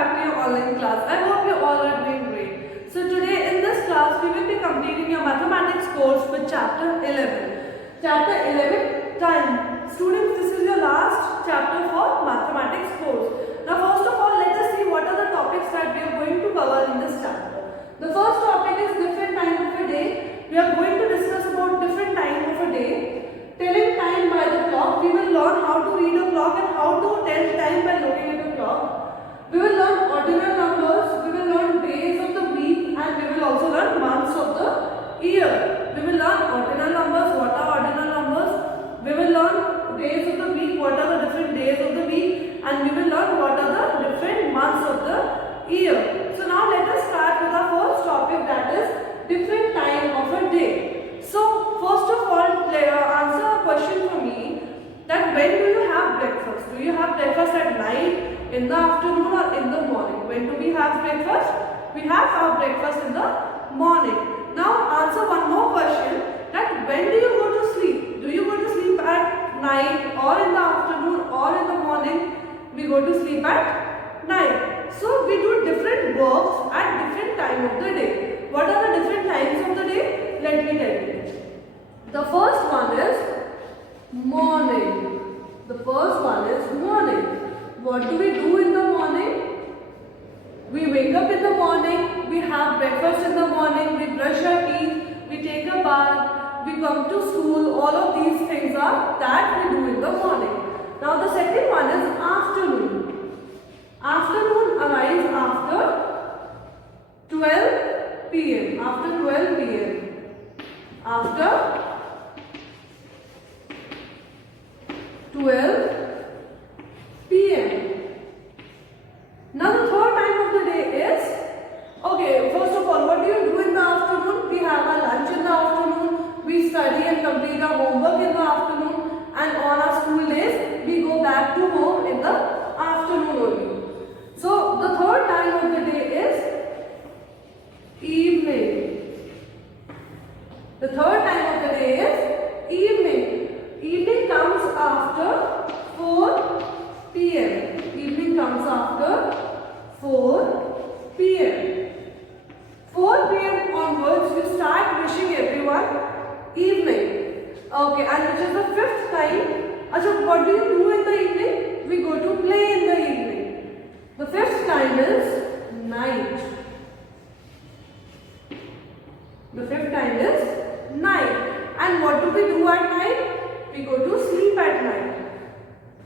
back to your online class. I hope you all are doing great. So today in this class we will be completing your mathematics course with chapter 11. Chapter 11, time. Students, this is your last chapter for mathematics course. Now first of all, let us see what are the topics that we are going to cover in this chapter. The first topic is different time of a day. We are going to discuss about different time of a day. Telling time by the clock, we will learn how to read a clock and how to tell time by looking at the clock. We will learn ordinal numbers, we will learn days of the week, and we will also learn months of the year. We will learn ordinal numbers, what are ordinal numbers. We will learn days of the week, what are the different days of the week, and we will learn what are the different months of the year. So now let us start with our first topic, that is different time of a day. So first of all, answer a question for me, that when do you have breakfast? Do you have breakfast at night, in the afternoon, or in the morning? When do we have breakfast? We have our breakfast in the morning. Now answer one more question, that when do you go to sleep? Do you go to sleep at night, or in the afternoon, or in the morning? We go to sleep at night. So we do different works at different time of the day. What are the different times of the day? Let me tell you. The first one is morning. The first one is morning. What do we do in the morning? We wake up in the morning, we have breakfast in the morning, we brush our teeth, we take a bath, we come to school. All of these things are that we do in the morning. Now the second one is afternoon. Afternoon arrives after 12 p.m. After 12 p.m. After 12 p.m. Now the third time of the day is, okay, first of all, what do you do in the afternoon? We have our lunch in the afternoon, we study and complete our homework in the afternoon, and on our school days, we go back to home in the afternoon only. So the third time of the day is evening. The third time of the day is evening. Evening comes after 4 p.m. Evening comes after 4 p.m. 4 p.m. onwards, you start wishing everyone evening. Okay, and which is the fifth time. So what do you do in the evening? We go to play in the evening. The fifth time is night. The fifth time is night. And what do we do at night? We go to sleep at night.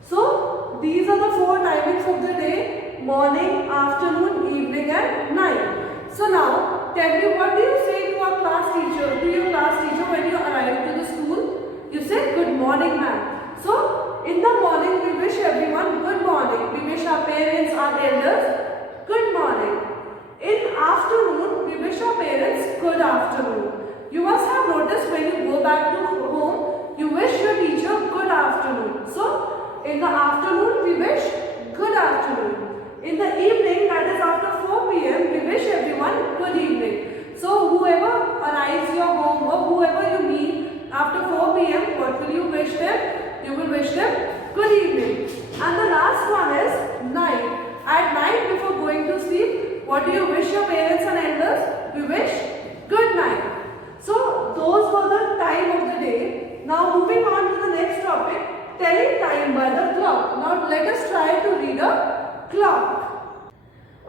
So these are the four timings of the day: morning, afternoon, evening, and night. So now tell me, what do you say to our class teacher, to your class teacher when you arrive to the school? You say, good morning, ma'am. So in the morning we wish everyone good morning. We wish our parents, our elders good morning. In afternoon we wish our parents good afternoon. You must have noticed when you go back to home, you wish your teacher good afternoon. So in the afternoon we wish good afternoon. In the evening, that is after 4 p.m, we wish everyone good evening. So whoever arrives your home or whoever you meet after 4 p.m, what will you wish them? You will wish them good evening. And the last one is night. At night, before going to sleep, what do you wish your parents and elders? We wish good night. So those were the time of the day. Now moving on to the next topic, telling time by the clock. Now let us try to read a clock.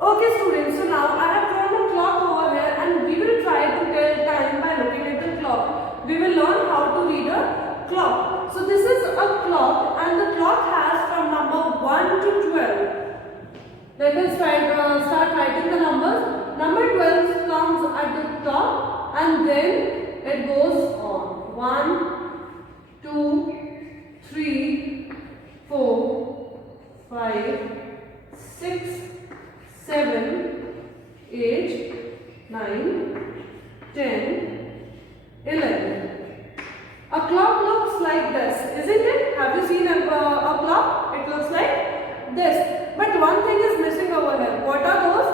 Okay students, so now I have drawn a clock over here and we will try to tell time by looking at the clock. We will learn how to read a clock. So this is a clock and the clock has from number 1 to 12. Let us start writing the numbers. Number 12 comes at the top and then it goes on. 1, 2, 3, 4, 5, 6, 7, 8, 9, 10, 11. A clock looks like this, isn't it? Have you seen a clock? It looks like this. But one thing is missing over here. What are those?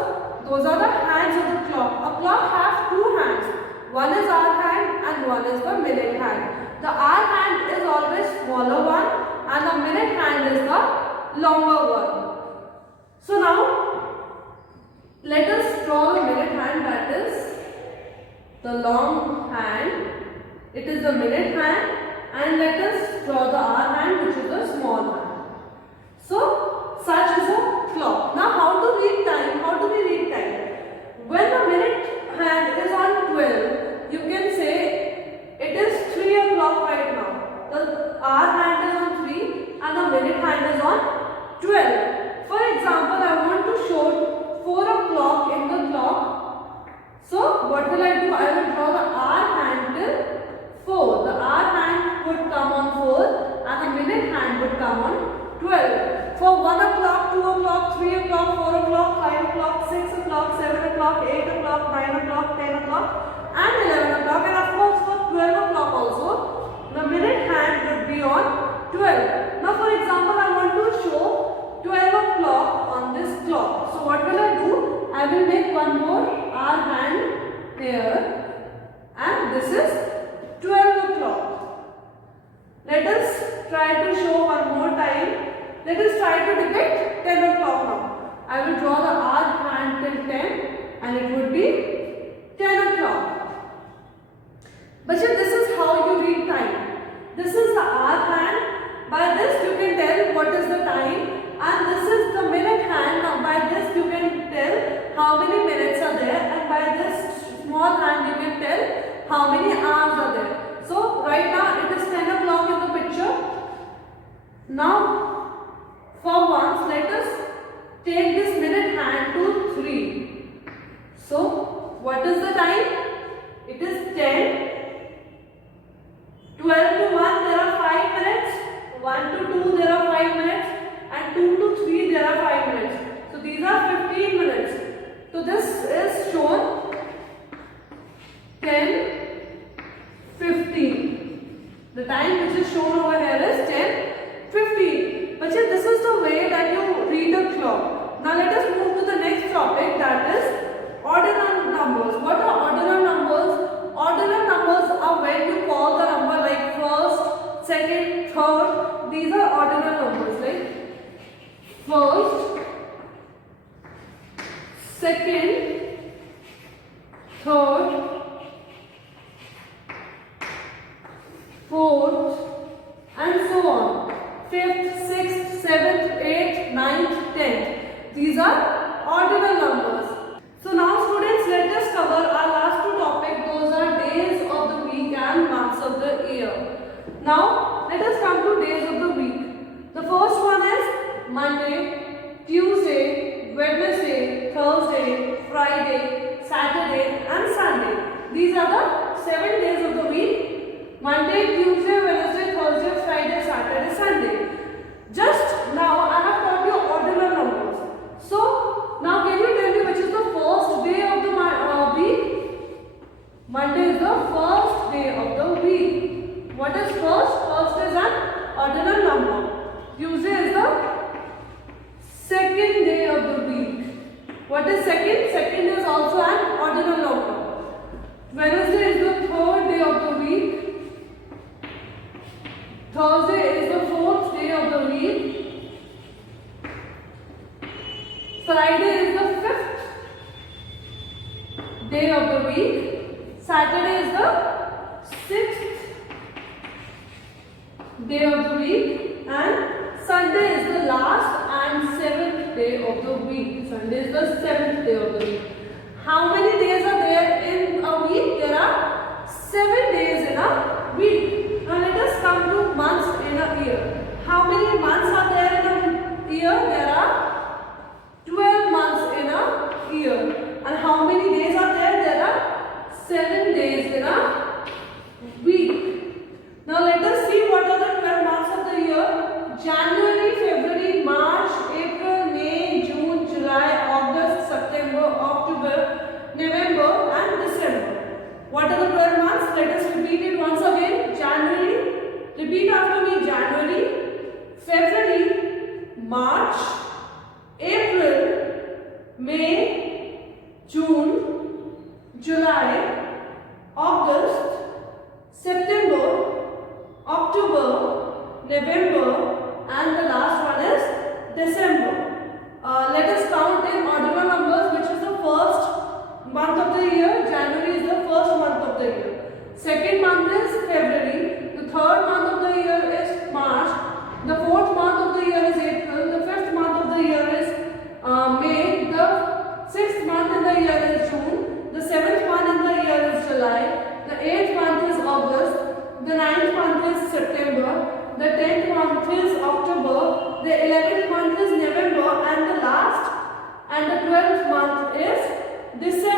Those are the hands of the clock. A clock has two hands. One is our hand and one is the minute hand. The hour hand is always smaller one and the minute hand is the longer one. So now is the minute hand, and let us draw the hour hand, which is the small hand. So such is a clock. Now how to read time? How do we read time? When the minute hand is on 12, you can say it is 3 o'clock right now. The hour hand is on 3 and the minute hand is on 12. For example, I want to show 4 o'clock in the clock. So what will I do? I will draw the hour hand till 4. The hour hand would come on 4 and the minute hand would come on 12. For 1 o'clock, 2 o'clock, 3 o'clock, 4 o'clock, 5 o'clock, 6 o'clock, 7 o'clock, 8 o'clock, 9 o'clock, 10 o'clock and 11 o'clock, and of course for 12 o'clock also, the minute hand would be on 12. Now for example, I want to show 12 o'clock on this clock. So what will I do? I will make one more hour hand here, and this is 12 o'clock. Let us try to show one more time. Let us try to depict 10 o'clock now. I will draw the hour hand till 10 and it would be 10 o'clock. But this is how you read time. This is the hour hand. By this you can tell what is the time, and this is the minute hand. Now by this you can tell how many minutes are there, and by this small hand you can tell how many hours are there. So right now it is 10 o'clock in the picture. Now for once, let us take this minute hand to 3. So, what is the time? It is 10. 12 to 1, there are 5 minutes. 1 to 2, there are 5 minutes. And 2 to 3, there are 5 minutes. So, these are 15 minutes. So, this is shown 10, 15. The time which is shown over here is 10, 15. But this is the way that you read a clock. Now let us move to the next topic, that is ordinal numbers. What are ordinal numbers? Ordinal numbers are when you call the number like first, second, third. These are ordinal numbers like first, second, third, fourth, and so on. 5th, 6th, 7th, 8th, 9th, 10th. These are ordinal numbers. So now students, let us cover our last two topics. Those are days of the week and months of the year. Now let us come to days of the week. The first one is Monday, Tuesday, Wednesday, Thursday, Friday, Saturday and Sunday. These are the 7 days of the week. Monday, Tuesday, Wednesday, Thursday, Friday, Saturday, Sunday. Just now I have taught you ordinal numbers. So now can you tell me which is the first day of the week? Monday is the first day of the week. What is first? First is an ordinal number. Tuesday is the second day of the week. What is second? Second is also an ordinal number. Wednesday is the third day of the week. Thursday is the fourth day of the week. Friday is the fifth day of the week. Saturday is the sixth day of the week. And Sunday is the last and seventh day of the week. Sunday is the seventh day of the week. How many days are there in a week? There are 7 days in a week. Now let us come to months in a year. How many months are there in a year? There are 12 months in a year. And how many days are there? There are 7 days in a week. Now let us see what are the 12 months of the year. January, February, March, April, May, June, July, August, September, October, November and December. What are the 12 months? Let us repeat it once again. January, repeat after me. January, February, March, April, May, June, July, August, September, October, November and the last one is December. Let us count in ordinal numbers, which is the first month of the year. January is the first month of the year. Second month is February. the 9th month is September, the 10th month is October, the 11th month is November, and the last and the 12th month is December.